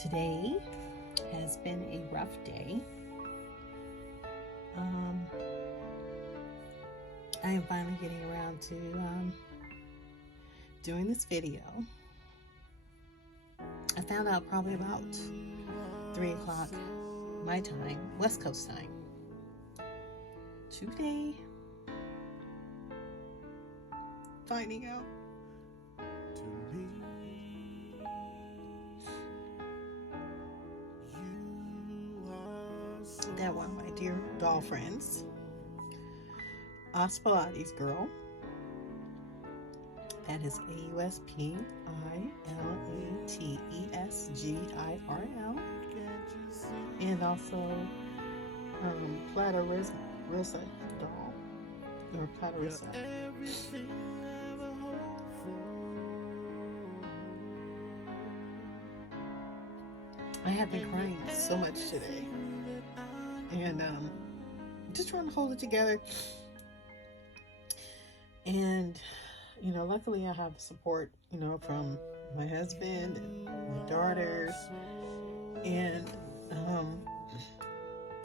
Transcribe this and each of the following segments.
Today has been a rough day. I am finally getting around to doing this video. I found out probably about 3 o'clock my time, West Coast time. Today, finding out that one of my dear doll friends, Auspilatesgirl, that is Auspilatesgirl, and also Platirissa doll, or Platirissa. I have been crying so much today, and just trying to hold it together. And luckily I have support from my husband and my daughters, and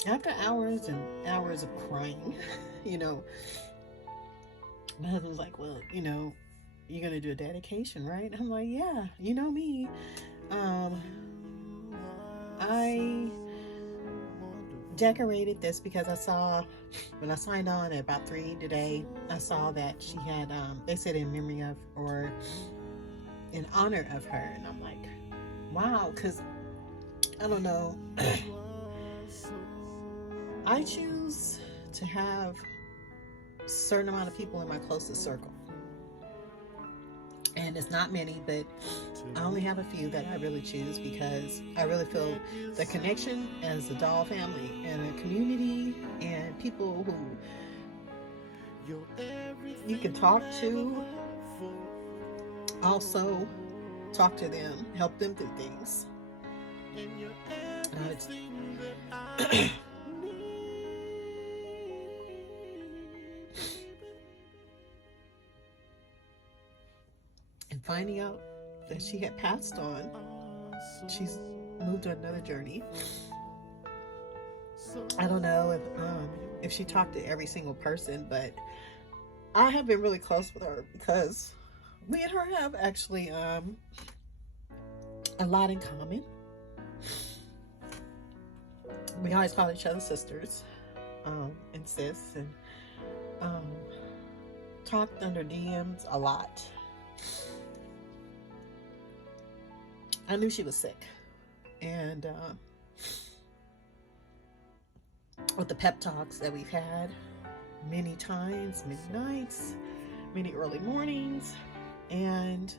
after hours and hours of crying, my husband was like, well, you're gonna do a dedication, right? And I'm like, yeah, you know me. I decorated this because I saw, when I signed on at about 3 today, I saw that she had, they said in memory of, or in honor of her, and I'm like, wow, because I don't know, I choose to have a certain amount of people in my closest circle, and it's not many, but I only have a few that I really choose because I really feel the connection as a doll family and a community and people who you can talk to, also talk to them, help them through things. And finding out that she had passed on, she's moved to another journey. I don't know if she talked to every single person, but I have been really close with her because we and her have actually a lot in common. We always call each other sisters and sis, and talked under DMs a lot. I knew she was sick, and with the pep talks that we've had many times, many nights, many early mornings, and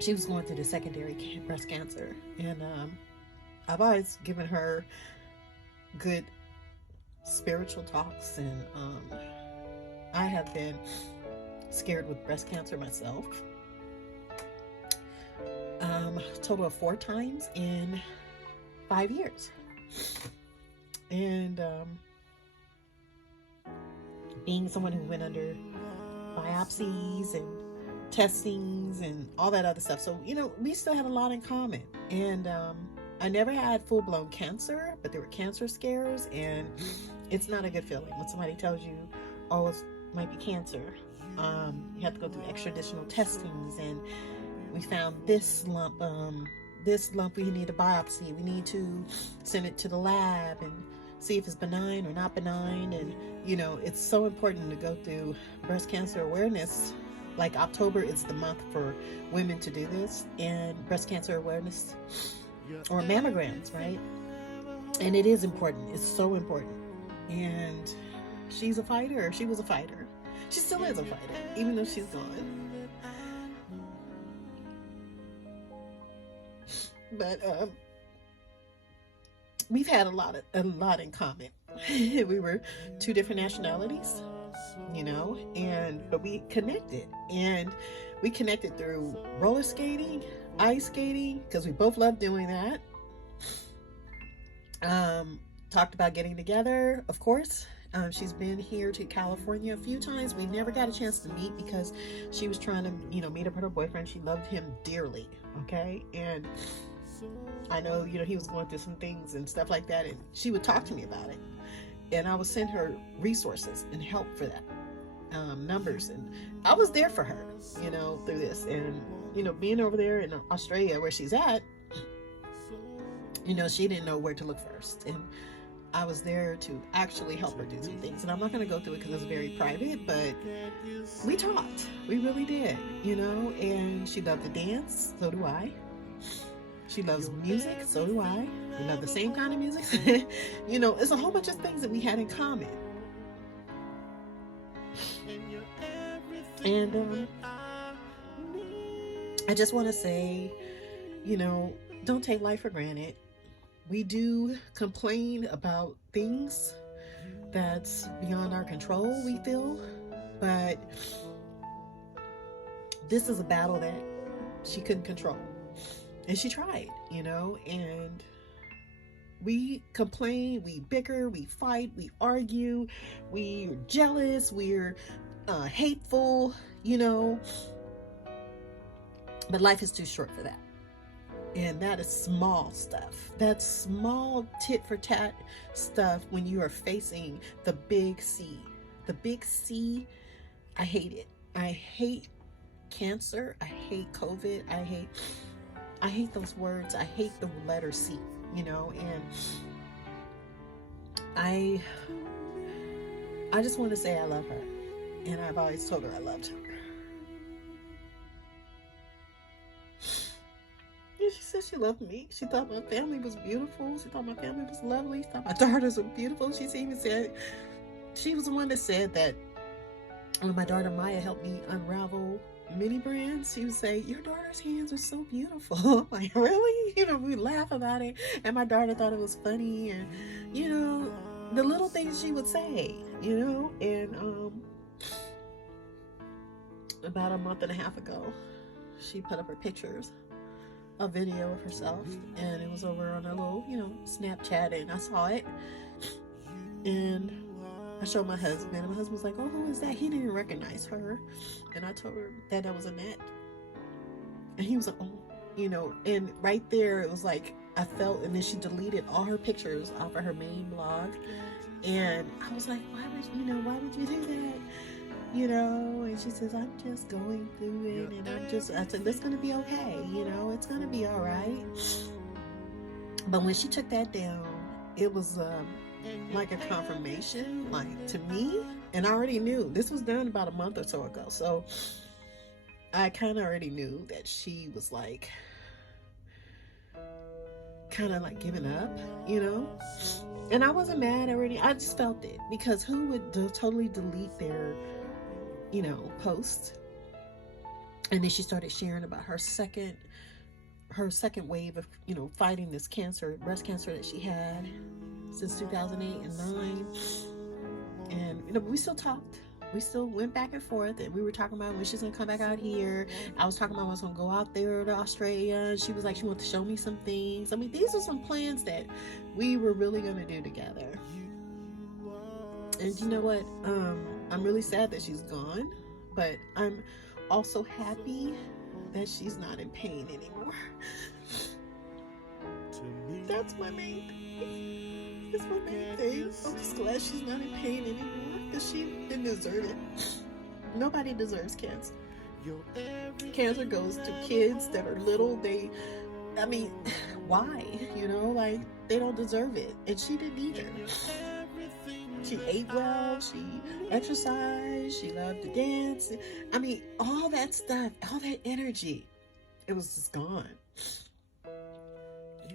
she was going through the secondary breast cancer, and I've always given her good spiritual talks, and I have been scared with breast cancer myself, total of 4 times in 5 years, and being someone who went under biopsies and testings and all that other stuff, so we still had a lot in common. And I never had full-blown cancer, but there were cancer scares, and it's not a good feeling when somebody tells you, oh, it might be cancer. You have to go through extra additional testings, and we found this lump, we need a biopsy, we need to send it to the lab and see if it's benign or not benign. And it's so important to go through breast cancer awareness. Like October is the month for women to do this, and breast cancer awareness, or mammograms, right? And it is important, it's so important. And she's a fighter, she was a fighter. She still is a fighter, even though she's gone. But we've had a lot in common. We were 2 different nationalities, but we connected, and we connected through roller skating, ice skating, because we both love doing that. Talked about getting together, of course, She's been here to California a few times. We never got a chance to meet because she was trying to, meet up with her boyfriend. She loved him dearly, okay? And I know, he was going through some things and stuff like that, and she would talk to me about it. And I would send her resources and help for that, numbers. And I was there for her, through this. And, being over there in Australia where she's at, she didn't know where to look first. And I was there to actually help her do some things. And I'm not going to go through it because it's very private, but we talked. We really did, and she loved to dance. So do I. She loves music. So do I. We love the same kind of music. It's a whole bunch of things that we had in common. And I just want to say, don't take life for granted. We do complain about things that's beyond our control, we feel, but this is a battle that she couldn't control. And she tried, and we complain, we bicker, we fight, we argue, we're jealous, we're hateful, but life is too short for that. And that is small stuff. That's small tit for tat stuff when you are facing the big C. The big C, I hate it. I hate cancer. I hate COVID. I hate those words. I hate the letter C, and I just want to say I love her. And I've always told her I loved her. And she said she loved me. She thought my family was beautiful. She thought my family was lovely. She thought my daughters were beautiful. She even said, she was the one that said that when my daughter Maya helped me unravel mini brands, she would say, your daughter's hands are so beautiful. I'm like, really? We laugh about it. And my daughter thought it was funny. And, the little things she would say, and about a month and a half ago, she put up her pictures, a video of herself, and it was over on a little, Snapchat, and I saw it, and I showed my husband, and my husband was like, oh, who is that? He didn't recognize her, and I told her that was Annette, and he was like, oh, and right there, it was like, I felt, and then she deleted all her pictures off of her main blog, and I was like, why would you do that? And she says, I'm just going through it, and I said, it's going to be okay, it's going to be all right. But when she took that down, it was like a confirmation, like, to me, and I already knew, this was done about a month or so ago, so I kind of already knew that she was like, kind of like giving up, and I wasn't mad already. I just felt it, because who would totally delete their post? And then she started sharing about her second wave of fighting this breast cancer that she had since 2008 and 9. And we still talked. We still went back and forth, and we were talking about when she's gonna come back out here. I was talking about when I was gonna go out there to Australia. She was like, she wanted to show me some things. I mean, these are some plans that we were really gonna do together. And you know what? I'm really sad that she's gone, but I'm also happy that she's not in pain anymore. That's my main thing. That's my main thing. I'm just glad she's not in pain anymore, because she didn't deserve it. Nobody deserves cancer. Cancer goes to kids that are little. Why? Like, they don't deserve it. And she didn't either. She ate well, she exercised, she loved to dance. All that stuff, all that energy, it was just gone.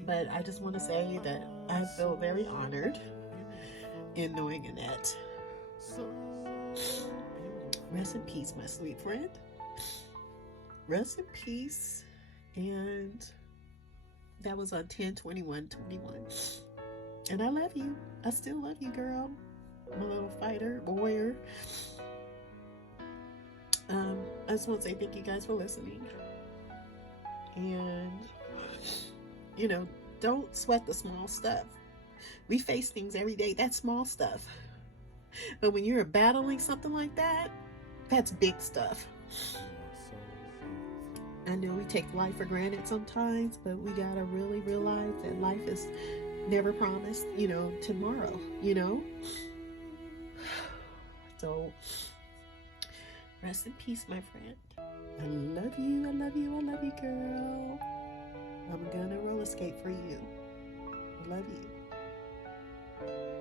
But I just want to say that I feel very honored in knowing Annette. Rest in peace, my sweet friend. Rest in peace. And that was on 10/21/21. And I love you. I still love you, girl. My little fighter, warrior. I just want to say thank you guys for listening. And, don't sweat the small stuff. We face things every day. That's small stuff. But when you're battling something like that, that's big stuff. I know we take life for granted sometimes, but we gotta really realize that life is never promised, tomorrow, So, rest in peace, my friend. I love you, I love you, I love you, girl. I'm gonna roller skate for you. I love you.